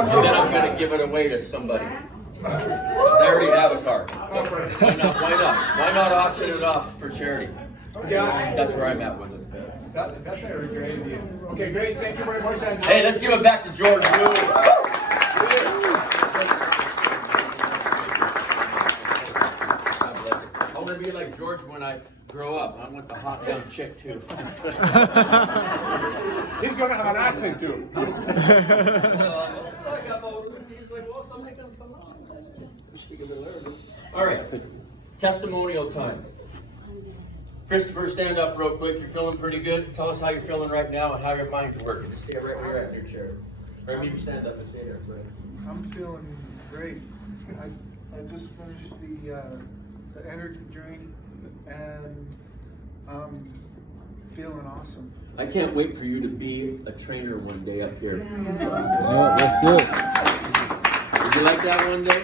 And then I'm going to give it away to somebody. 'Cause I already have a card. Why not? Why not? Why not auction it off for charity? That's where I'm at with it. That's a great idea. Okay, great. Thank you very much, Andrew. Hey, let's give it back to George. I want to be like George when I grow up. I want the hot young chick too. He's going to have an accent too. All right, testimonial time. Christopher, stand up real quick. You're feeling pretty good. Tell us how you're feeling right now and how your mind's working. Just stay right where you're at in your chair. Or maybe stand up and stay there. I'm feeling great. I just finished the energy drink and I'm feeling awesome. I can't wait for you to be a trainer one day up here. Let's do it. Would you like that one day?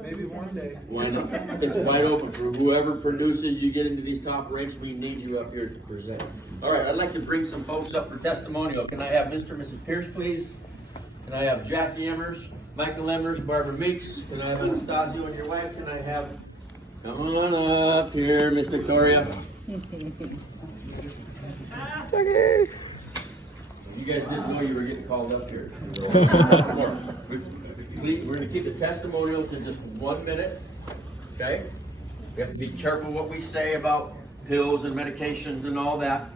Maybe one day. Why not? It's wide open for whoever produces. You get into these top ranks, we need you up here to present. All right, I'd like to bring some folks up for testimonial. Can I have Mr. and Mrs. Pierce, please? Can I have Jackie Emmers, Michael Emmers, Barbara Meeks? Can I have Anastasio and your wife? Can I have, come on up here, Miss Victoria? Jackie. You guys didn't know you were getting called up here. We're going to keep the testimonial to just 1 minute, okay? We have to be careful what we say about pills and medications and all that.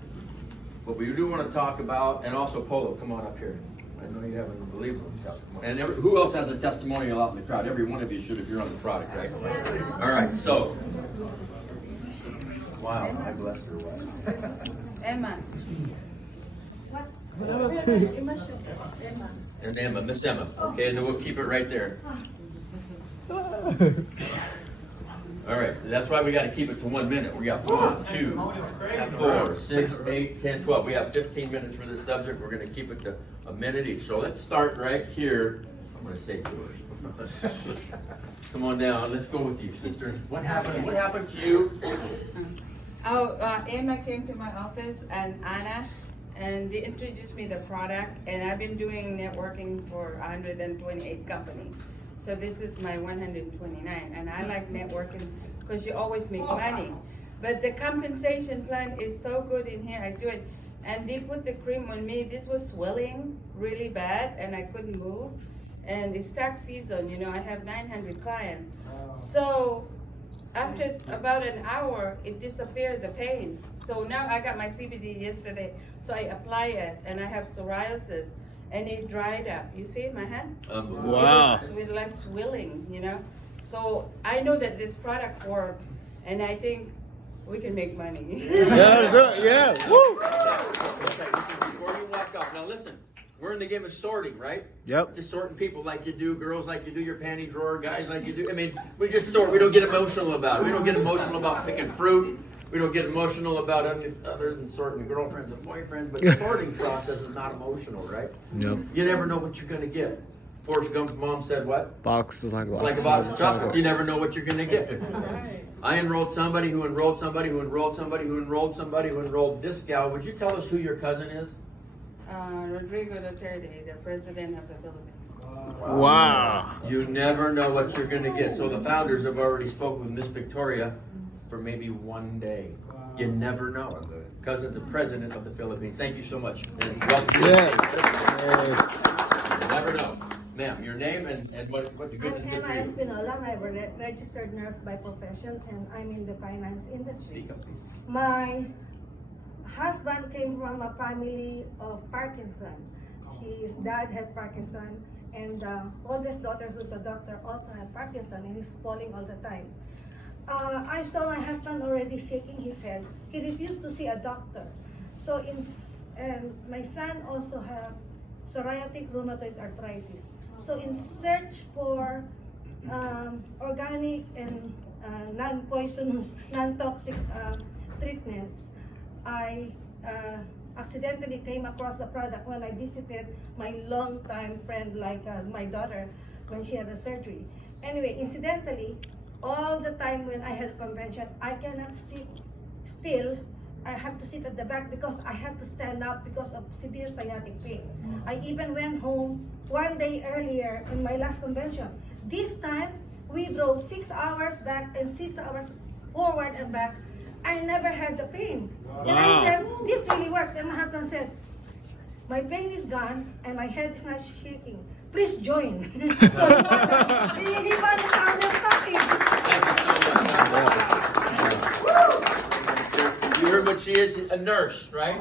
But we do want to talk about, and also Polo, come on up here. I know you have an unbelievable testimony. And who else has a testimonial out in the crowd? Every one of you should if you're on the product, right? All right, so. Wow, I bless her wife. Emma. And Emma, Miss Emma. Okay, and then we'll keep it right there. All right, that's why we got to keep it to 1 minute. We got 1, 2, 4, 6, 8, 10, 12. We have 15 minutes for this subject. We're going to keep it to a minute each. So let's start right here. I'm going to say yours. Come on down. Let's go with you, sister. What happened? What happened to you? Emma came to my office and Anna, and they introduced me the product, and I've been doing networking for 128 companies. So this is my 129, and I like networking because you always make money. But the compensation plan is so good in here, I do it. And they put the cream on me. This was swelling really bad, and I couldn't move. And it's tax season, you know, I have 900 clients. So after about an hour, it disappeared, the pain. So now I got my CBD yesterday, so I apply it, and I have psoriasis, and it dried up. You see my hand? Wow. It was with like swelling, you know? So I know that this product works, and I think we can make money. Yeah. Woo. Okay, listen, before you walk off, now listen, we're in the game of sorting, right? Yep. Just sorting people like you do, girls like you do your panty drawer, guys like you do. I mean, we just sort. We don't get emotional about it. We don't get emotional about picking fruit. We don't get emotional about other than sorting girlfriends and boyfriends. But the sorting process is not emotional, right? Yep. You never know what you're going to get. Forrest Gump's mom said what? Box is like a box of chocolates. You never know what you're going to get. I enrolled somebody who enrolled somebody who enrolled somebody who enrolled somebody who enrolled this gal. Would you tell us who your cousin is? Rodrigo Duterte, the president of the Philippines. Wow. You never know what you're going to get. So the founders have already spoken with Miss Victoria for maybe 1 day. You never know. Cousin's the president of the Philippines. Thank you so much. And welcome to the state. You never know. Ma'am, your name and what the goodness did I'm for Emma you. Espinola. I'm a registered nurse by profession, and I'm in the finance industry. Speak up, please. My husband came from a family of Parkinson. His dad had Parkinson, and oldest daughter, who's a doctor, also had Parkinson, and he's falling all the time. I saw my husband already shaking his head. He refused to see a doctor. So, and my son also had psoriatic rheumatoid arthritis. So, in search for organic and non-poisonous, non-toxic treatments, I accidentally came across the product when I visited my longtime friend, like my daughter, when she had a surgery. Anyway, incidentally, all the time when I had a convention, I cannot sit still. I have to sit at the back because I have to stand up because of severe sciatic pain. I even went home one day earlier in my last convention. This time, we drove 6 hours back and 6 hours forward and back. I never had the pain. And I Wow. said, this really works. And my husband said, my pain is gone and my head is not shaking. Please join. So he bought the founder's package. Thank you so much. You heard what she is, a nurse, right?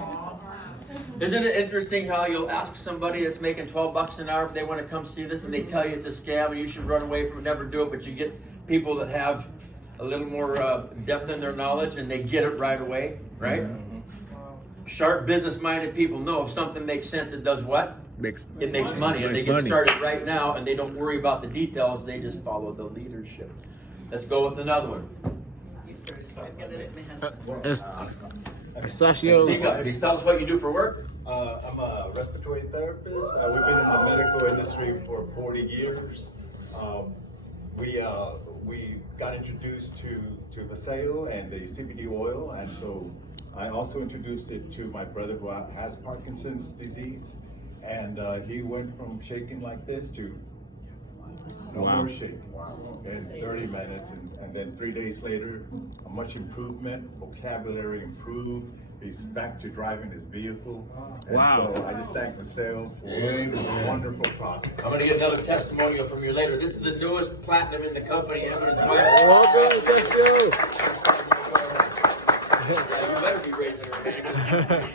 Isn't it interesting how you'll ask somebody that's making $12 an hour if they want to come see this and they tell you it's a scam and you should run away from it, never do it, but you get people that have a little more depth in their knowledge and they get it right away, right? Sharp business-minded people know if something makes sense, it does what? It makes money, and they get started right now and they don't worry about the details, they just follow the leadership. Let's go with another one. Estacio. Speak up. Can you tell us what you do for work? I'm a respiratory therapist. We've been in the medical industry for 40 years. We got introduced to Paseo and the CBD oil, and so I also introduced it to my brother who has Parkinson's disease, and he went from shaking like this to no Wow. more shaking in 30 minutes, and then 3 days later, a much improvement, vocabulary improved. He's back to driving his vehicle. And Wow. so I just thank Marcel for a wonderful product. I'm going to get another testimonial from you later. This is the newest platinum in the company, him and his wife. Welcome, Estacio. You better be raising her hand.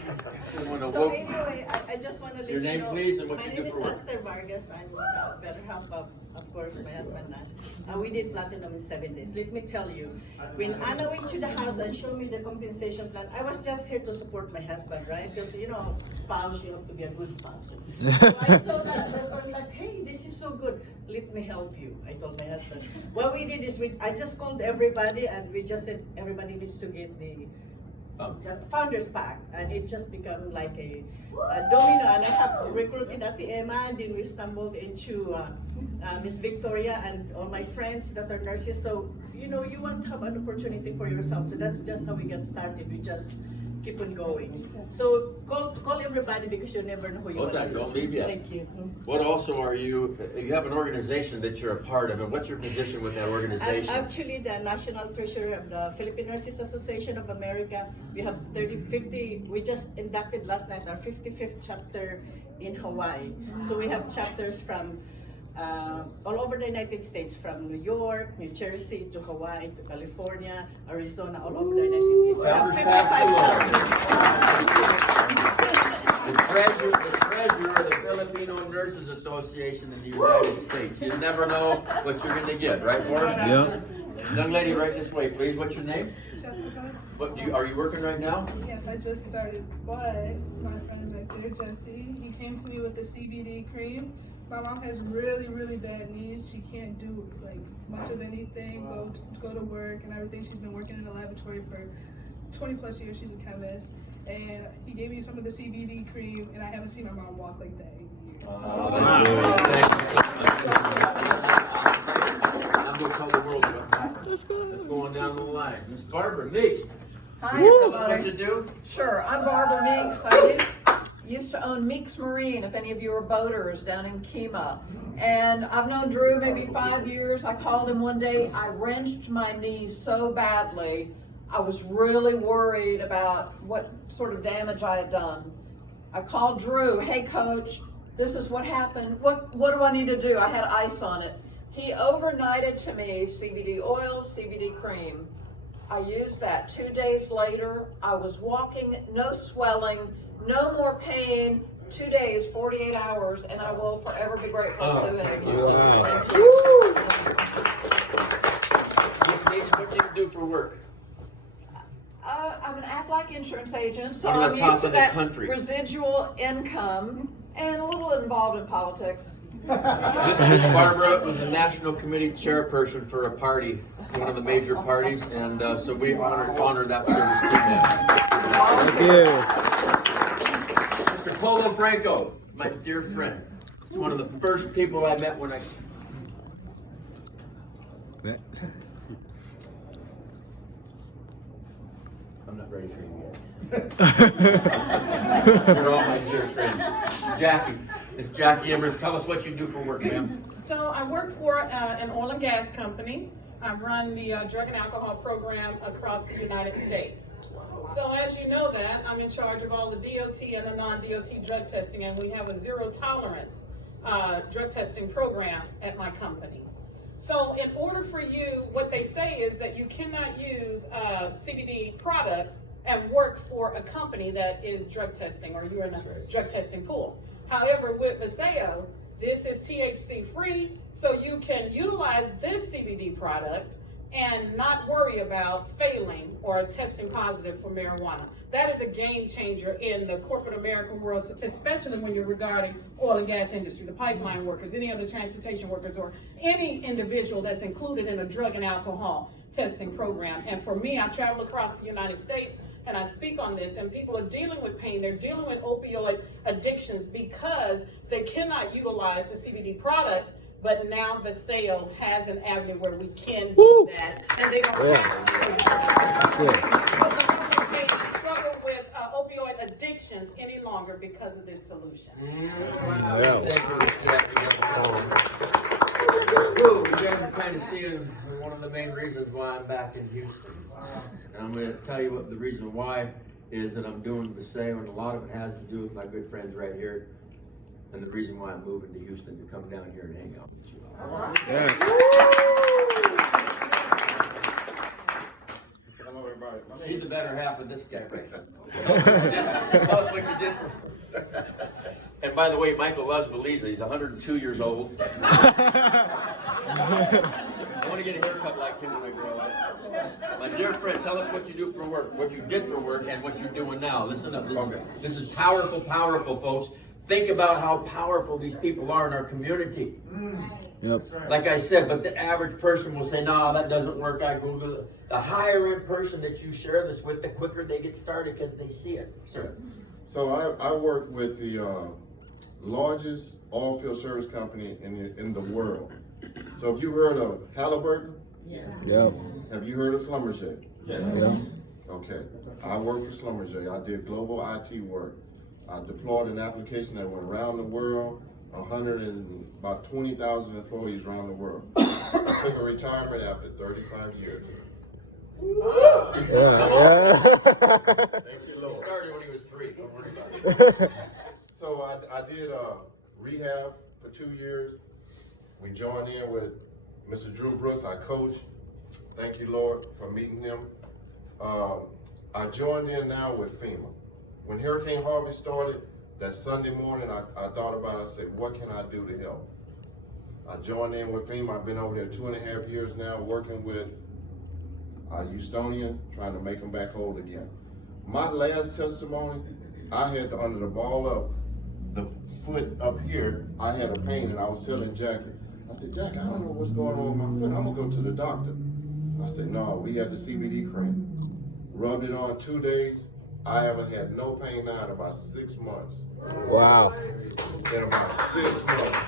So anyway, I just want to let Your you name, know. please, and what my you name do is for work. Esther Vargas. I'm better half of course, my husband Nash. We did platinum in 7 days. Let me tell you, when Anna went to the house and showed me the compensation plan, I was just here to support my husband, right? Because spouse, you have to be a good spouse. So I saw that, I was like, hey, this is so good. Let me help you. I told my husband. What we did is I just called everybody and we just said everybody needs to get the founders pack, and it just become like a domino. And I have recruited at the Emma, and then we stumbled into Miss Victoria and all my friends that are nurses. So you want to have an opportunity for yourself. So that's just how we get started. We just keep on going. So call everybody because you never know who you Hold are. on, don't leave yet. Thank you. What also are you? You have an organization that you're a part of, and what's your position with that I'm organization? actually the National Treasurer of the Philippine Nurses Association of America. We have 50, we just inducted last night our 55th chapter in Hawaii. So we have chapters from all over the United States, from New York, New Jersey, to Hawaii, to California, Arizona, all over the United States. We have 55 chapters. The treasurer of the Filipino Nurses Association in the United States. You never know what you're going to get, right, Forrest? Yep. Young lady, right this way, please. What's your name? Jessica. Are you working right now? Yes, I just started, but my friend back there, Jesse, he came to me with the CBD cream. My mom has really, really bad knees. She can't do much of anything, go to work and everything. She's been working in the laboratory for 20 plus years. She's a chemist. And he gave me some of the CBD cream, and I haven't seen my mom walk like that in years. Thank you. I'm going to tell the world what happened. Let's go on down the line. Miss Barbara Meeks. Hi, Tell us everybody. what you do. Sure, I'm Barbara Meeks. I used to own Meeks Marine, if any of you are boaters, down in Kemah. And I've known Drew maybe 5 years. I called him one day. I wrenched my knee so badly. I was really worried about what sort of damage I had done. I called Drew, hey coach, this is what happened. What do I need to do? I had ice on it. He overnighted to me CBD oil, CBD cream. I used that. 2 days later, I was walking, no swelling, no more pain. 2 days, 48 hours, and I will forever be grateful to him. thank you. Wow. Miss Meeks, what do you do for work? I'm an Aflac insurance agent, so One of the I'm top used to in the that country. residual income and a little involved in politics. Miss Barbara was the National Committee chairperson for a party, one of the major parties, and so we honor that service too, ma'am. Thank you. Mr. Polo Franco, my dear friend. He's one of the first people I met when I... I'm not ready for you yet. You're all my dear friends. Jackie, It's Jackie Emmers. Tell us what you do for work, ma'am. So I work for an oil and gas company. I run the drug and alcohol program across the United States. So as you know that, I'm in charge of all the DOT and the non-DOT drug testing, and we have a zero tolerance drug testing program at my company. So in order for you, what they say is that you cannot use CBD products and work for a company that is drug testing, or you're in a drug testing pool. However, with Viseo, this is THC free, so you can utilize this CBD product and not worry about failing or testing positive for marijuana. That is a game changer in the corporate American world, especially when you're regarding oil and gas industry, the pipeline workers, any other transportation workers, or any individual that's included in a drug and alcohol testing program. And for me, I travel across the United States and I speak on this, and people are dealing with pain. They're dealing with opioid addictions because they cannot utilize the CBD products. But now Viseo has an avenue where we can do that, and they don't have to struggle with opioid addictions any longer because of this solution. You guys are kind of seeing one of the main reasons why I'm back in Houston. And I'm going to tell you what the reason why is that I'm doing Viseo, and a lot of it has to do with my good friends right here. And the reason why I'm moving to Houston to come down here and hang out with you. Yes. Hello, everybody. See the better half of this guy right here. Tell us what you did for. And by the way, Michael loves Belize. He's 102 years old. I want to get a haircut like him when I grow up. My dear friend, tell us what you do for work, what you did for work, and what you're doing now. Listen up. This is powerful, powerful, folks. Think about how powerful these people are in our community. Yep. Like I said, but the average person will say, no, that doesn't work. I Google it. The higher end person that you share this with, the quicker they get started because they see it. Sir. So I work with the largest oil field service company in the world. So if you heard of Halliburton? Yes. Yep. Have you heard of Schlumberger? Yes. Yep. Okay. I work for Schlumberger. I did global IT work. I deployed an application that went around the world, about 20,000 employees around the world. I took a retirement after 35 years. Thank you, Lord. He started when he was 3. Don't worry about it. So I did rehab for 2 years. We joined in with Mr. Drew Brooks, our coach. Thank you, Lord, for meeting him. I joined in now with FEMA. When Hurricane Harvey started, that Sunday morning, I thought about it. I said, what can I do to help? I joined in with FEMA. I've been over there 2.5 years now, working with Houstonian, trying to make them back whole again. My last testimony, I had to, under the ball up, the foot up here, I had a pain and I was telling Jackie. I said, Jackie, I don't know what's going on with my foot. I'm gonna go to the doctor. I said, no, we had the CBD cream. Rubbed it on 2 days. I haven't had no pain now in about 6 months. Wow. In about 6 months.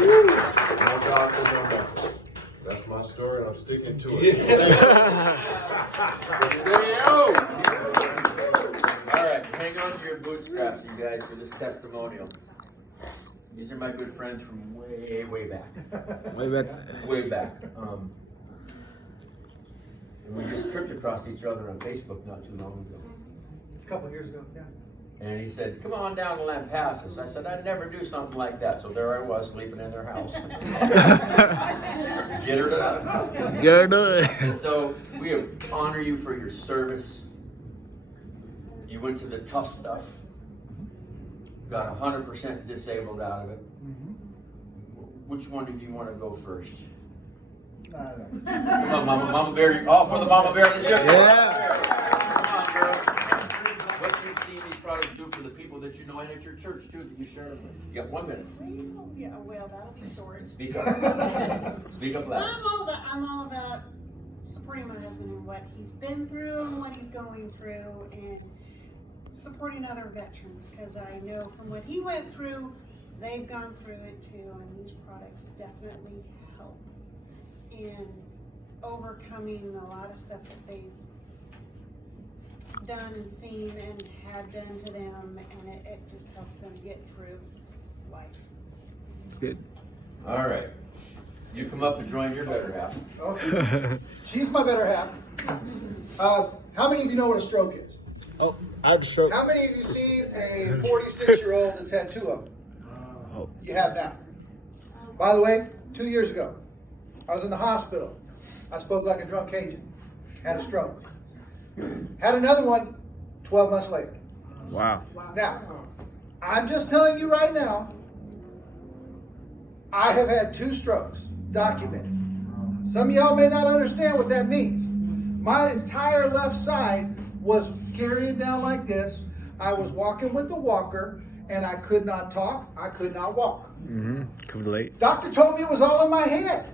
No doctor, no nothing. That's my story, and I'm sticking to it. All right, hang on to your bootstraps, you guys, for this testimonial. These are my good friends from way, way back. Way back. Way back. And we just tripped across each other on Facebook not too long ago. A couple years ago, yeah. And he said, come on down to Lampasas. I said, I'd never do something like that. So there I was, sleeping in their house. Get her done. Get her done. And so we honor you for your service. You went to the tough stuff. Got 100% disabled out of it. Which one did you want to go first? Come on, Mama Bear. All for the Mama Bear. Let's hear it. Yeah. Come on, girl. What you've seen these products do for the people that you know and at your church too that you share them with. You got 1 minute. Yeah, well, that'll be short. Speak up. Speak up loud. I'm all about supporting my husband and what he's been through and what he's going through, and supporting other veterans, because I know from what he went through, they've gone through it too, and these products definitely help in overcoming a lot of stuff that they've done and seen and had done to them, and it just helps them get through It's good. All right. You come up and join your better half. Okay. She's my better half. How many of you know what a stroke is? Oh, I had a stroke. How many of you seen a 46-year-old that's had 2 of them? Oh. You have now. By the way, 2 years ago, I was in the hospital. I spoke like a drunk Cajun. Had a stroke. Had another one 12 months later. Wow. Now, I'm just telling you right now, I have had 2 strokes documented. Some of y'all may not understand what that means. My entire left side was carried down like this. I was walking with the walker, and I could not talk. I could not walk. Come late. Doctor told me it was all in my head.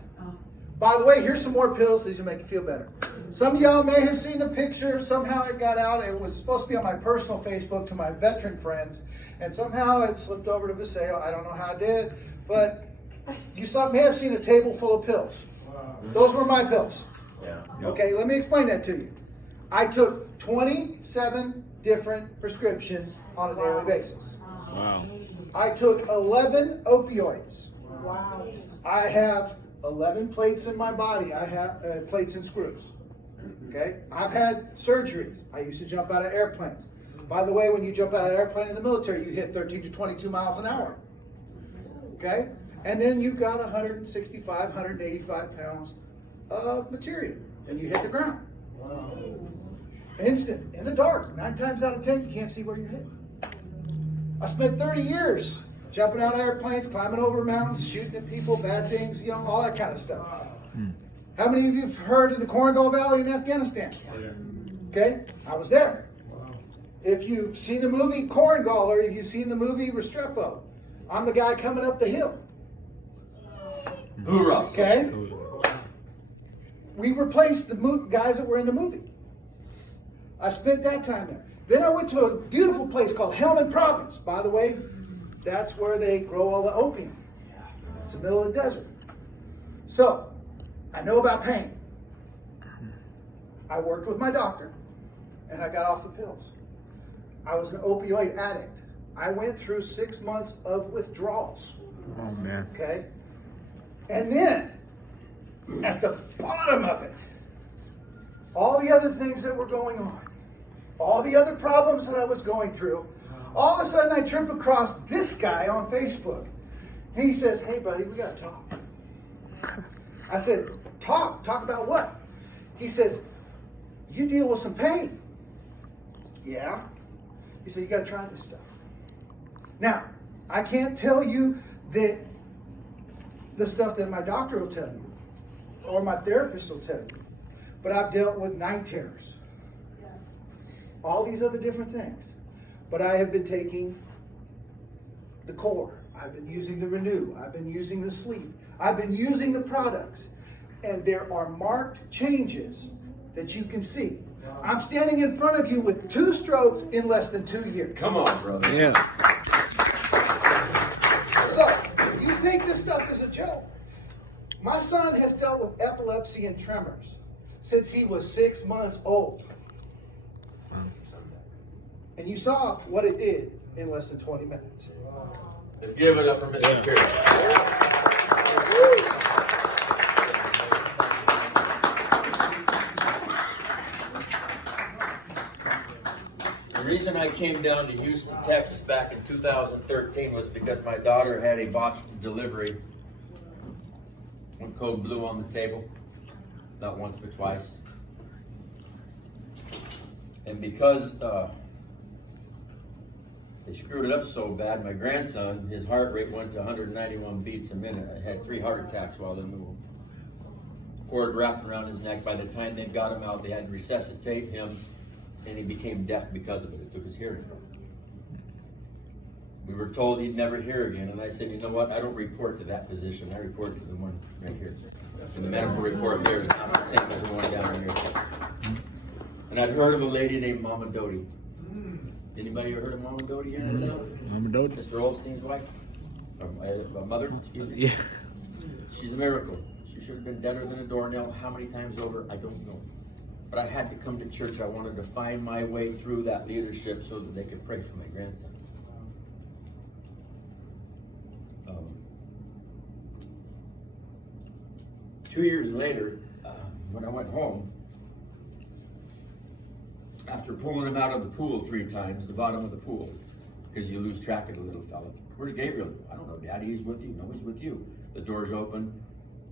By the way, here's some more pills. These will make you feel better. Some of y'all may have seen the picture. Somehow it got out. It was supposed to be on my personal Facebook to my veteran friends. And somehow it slipped over to Viseo. I don't know how it did. But you may have seen a table full of pills. Those were my pills. Yeah. Okay, let me explain that to you. I took 27 different prescriptions on a daily basis. Wow. I took 11 opioids. Wow. I have 11 plates in my body. I have plates and screws. Okay? I've had surgeries. I used to jump out of airplanes. By the way, when you jump out of an airplane in the military, you hit 13 to 22 miles an hour. Okay? And then you've got 165, 185 pounds of material. And you hit the ground. Instant, in the dark. 9 times out of 10, you can't see where you're hitting. I spent 30 years jumping out of airplanes, climbing over mountains, shooting at people, bad things, all that kind of stuff. How many of you have heard of the Korengal Valley in Afghanistan? Okay, I was there. If you've seen the movie Korengal or if you've seen the movie Restrepo, I'm the guy coming up the hill. Hoorah. Okay? We replaced the guys that were in the movie. I spent that time there. Then I went to a beautiful place called Helmand Province. By the way, that's where they grow all the opium. It's the middle of the desert. So, I know about pain. I worked with my doctor, and I got off the pills. I was an opioid addict. I went through 6 months of withdrawals. Oh, man. Okay? And then, at the bottom of it, all the other things that were going on, all the other problems that I was going through, all of a sudden I trip across this guy on Facebook. And he says, "Hey buddy, we gotta talk." I said, Talk about what? He says, "You deal with some pain." Yeah. He said, "You gotta try this stuff." Now, I can't tell you that the stuff that my doctor will tell you, or my therapist will tell you, but I've dealt with night terrors. All these other different things. But I have been taking the core. I've been using the Renew. I've been using the Sleep. I've been using the products. And there are marked changes that you can see. I'm standing in front of you with 2 strokes in less than 2 years. Come on, brother. Yeah. So, if you think this stuff is a joke, my son has dealt with epilepsy and tremors since he was 6 months old. And you saw what it did in less than 20 minutes. Let's give it up for Mr. Kerr. The reason I came down to Houston, Texas back in 2013 was because my daughter had a botched delivery. One code blue on the table, not once but twice. And because they screwed it up so bad, my grandson, his heart rate went to 191 beats a minute. I had 3 heart attacks while in the womb. Cord wrapped around his neck. By the time they got him out, they had to resuscitate him, and he became deaf because of it. It took his hearing. We were told he'd never hear again, and I said, you know what? I don't report to that physician. I report to the one right here. And the medical report there is not the same as the one down here. And I'd heard of a lady named Mama Doty. Anybody ever heard of Mama Doty here in town? Mama Doty? Mr. Olstein's wife? Or mother? Excuse me. Yeah. She's a miracle. She should have been deader than a doornail. How many times over? I don't know. But I had to come to church. I wanted to find my way through that leadership so that they could pray for my grandson. 2 years later, when I went home, after pulling him out of the pool 3 times, the bottom of the pool, because you lose track of the little fella. Where's Gabriel? I don't know, Daddy, he's with you. No, he's with you. The door's open,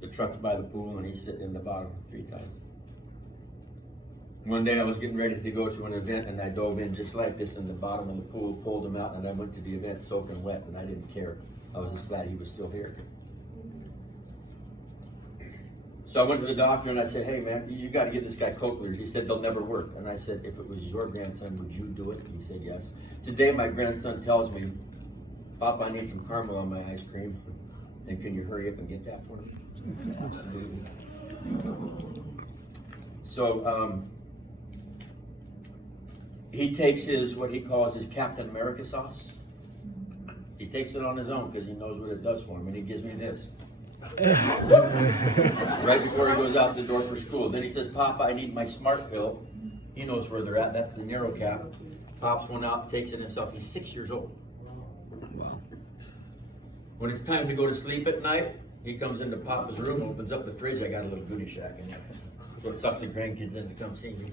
the truck's by the pool, and he's sitting in the bottom 3 times. One day I was getting ready to go to an event, and I dove in just like this in the bottom of the pool, pulled him out, and I went to the event soaking wet, and I didn't care. I was just glad he was still here. So I went to the doctor and I said, hey man, you got to give this guy Cochlears. He said, they'll never work. And I said, if it was your grandson, would you do it? And he said, yes. Today my grandson tells me, Papa, I need some caramel on my ice cream. And can you hurry up and get that for me? Absolutely. So he takes his, what he calls his Captain America sauce. He takes it on his own because he knows what it does for him. And he gives me this. Right before he goes out the door for school. Then he says, Papa, I need my smart pill. He knows where they're at. That's the narrow cap. Pops one out, takes it himself. He's 6 years old. Wow. When it's time to go to sleep at night, he comes into Papa's room, opens up the fridge. I got a little goodie shack in there. That's what sucks the grandkids in to come see me.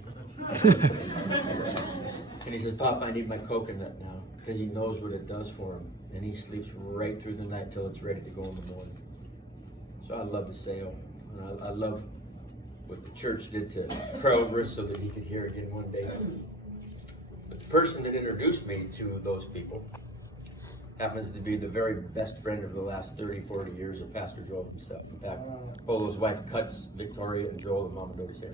And he says, Papa, I need my coconut now. Because he knows what it does for him. And he sleeps right through the night till it's ready to go in the morning. So I love the sale. And I love what the church did to pray over us so that he could hear again one day. But the person that introduced me to those people happens to be the very best friend of the last 30, 40 years of Pastor Joel himself. In fact, Polo's wife cuts Victoria and Joel and Mama Doty's hair.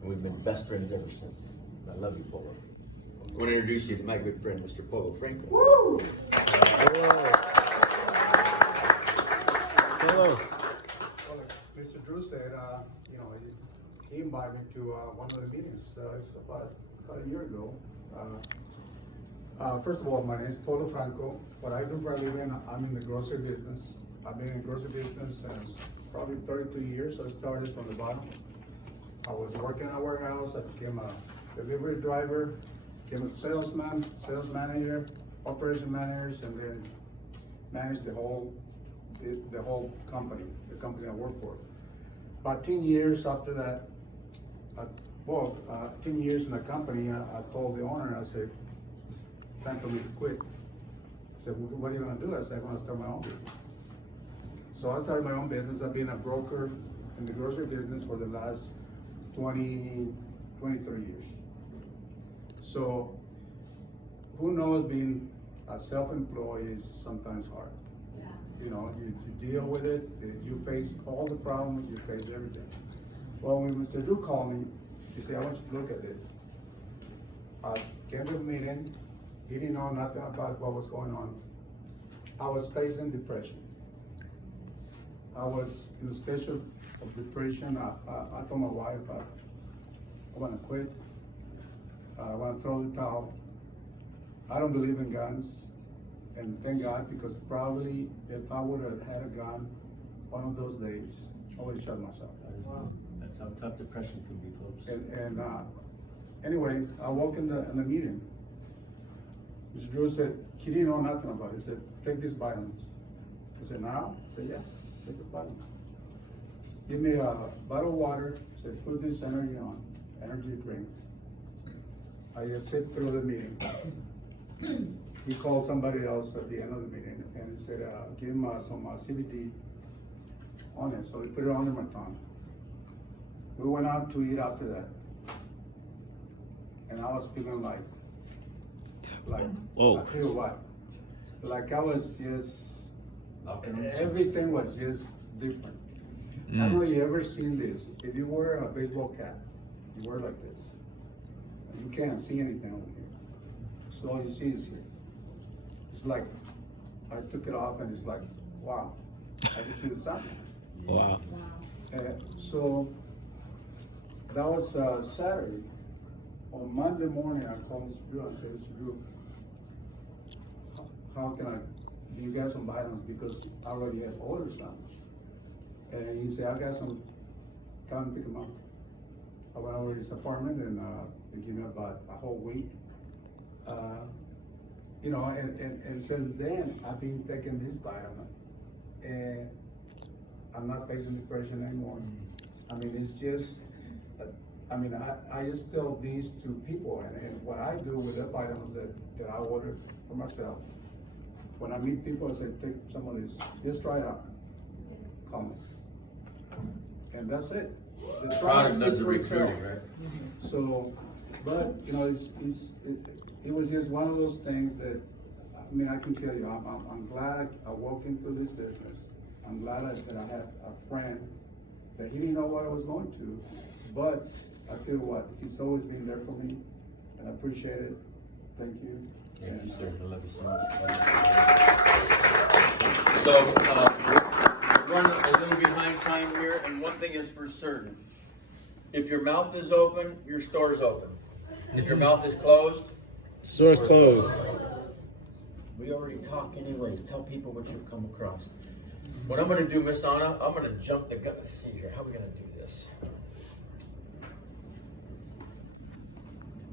And we've been best friends ever since. I love you, Polo. I want to introduce you to my good friend, Mr. Polo Franco. Woo! Hello. Well, Mr. Drew said, he invited me to one of the meetings. It's about a year ago. First of all, my name is Polo Franco. What I do for a living, I'm in the grocery business. I've been in the grocery business since probably 32 years. I started from the bottom. I was working in a warehouse. I became a delivery driver, became a salesman, sales manager, operation managers, and then managed the whole company, the company I work for. About 10 years after that, 10 years in the company, I told the owner, I said, it's time for me to quit. I said, well, what are you gonna do? I said, I'm gonna start my own business. So I started my own business. I've been a broker in the grocery business for the last 23 years. So who knows, being a self-employed is sometimes hard. You know, you deal with it, you face all the problems, you face everything. Well, when Mr. Drew called me, he said, I want you to look at this. I came to the meeting, he didn't know nothing about what was going on. I was facing depression. I was in a stage of depression. I told my wife, I want to quit. I want to throw the towel. I don't believe in guns. And thank God, because probably if I would have had a gun one of those days, I would have shot myself. Wow. That's how tough depression can be, folks. And anyway, I walked in the meeting. Mr. Drew said, he didn't know nothing about it. He said, take these vitamins. I said, now? I said, yeah, take the vitamins. Give me a bottle of water. He said, put this energy on, energy drink. I just sit through the meeting. He called somebody else at the end of the meeting and he said, give him some CBD on it. So we put it under my tongue. We went out to eat after that. And I was feeling like Whoa. I feel what? Like I was just, everything was just different. I don't know if you ever seen this. If you wear a baseball cap, you wear like this. You can't see anything over here. So all you see is here. It's like, I took it off and it's like, wow, I can see the sun. Wow. So that was Saturday. On Monday morning, I called Mr. Drew and said, Mr. Drew, how can I give you guys some vitamins? Because I already have orders now. And he said, I got some, come and pick them up. I went over to his apartment and they gave me about a whole week. You know, and since then, I've been taking this vitamin. And I'm not facing depression anymore. I mean, it's just, I just tell these to people, and what I do with the items that I order for myself. When I meet people, I say, take some of this, just try it out. Come. And that's it. The Product does speaks the for itself. recruiting, right? So, but, you know, it was just one of those things that, I mean, I can tell you, I'm glad I walked into this business. I'm glad that I had a friend that he didn't know what I was going to, but I tell you what, he's always been there for me, and I appreciate it. Thank you. Thank you, And, sir. I love you so much. So, we're running a little behind time here, and one thing is for certain. If your mouth is open, your store's open. If your mouth is closed, Store's closed. we already talk anyways. Tell people what you've come across. What I'm gonna do, Miss Anna, I'm gonna jump the gun. Let's see here, how are we gonna do this?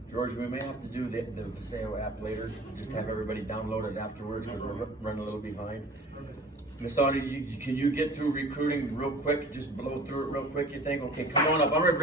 George, we may have to do the Viseo app later, just have everybody download it afterwards, because we're running a little behind. Miss Anna, can you get through recruiting real quick, just blow through it real quick, you think? Okay, come on up, I'm gonna bring